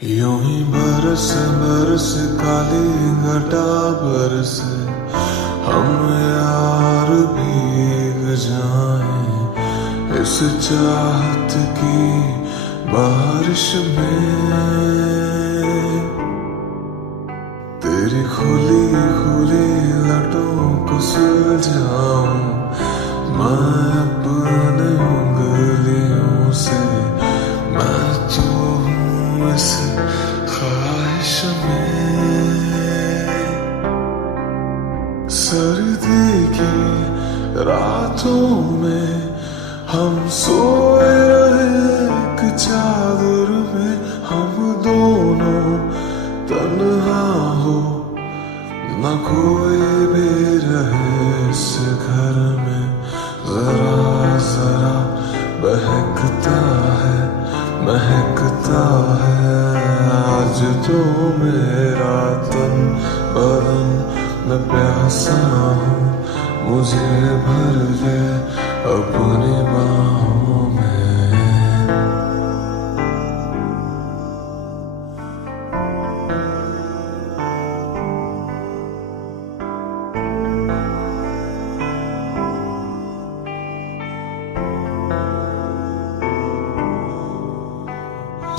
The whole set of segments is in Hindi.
यूं ही बरस बरस काली घटा बरस हम यार भीग जाएं इस चाहत की बारिश में। तेरी खुली खुली लटों को सुलझाऊं मैं अपने उंगलियों से। मैं तो हूँ इस ख्वाहिश में। सर्दी की रातों में हम सोए रहे एक चादर में। हम दोनों तन्हा हो न कोई भी रहे इस घर में। जरा जरा बहकता है महकता है आज तो मेरा तन बदन। मैं प्यासा हूँ मुझे भर दे अपनी बाहों में।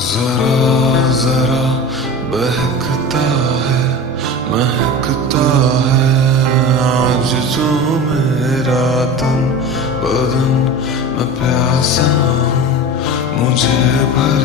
जरा जरा बहकता है महकता है आज जो मेरा तन बदन। मैं प्यासा हूँ मुझे भर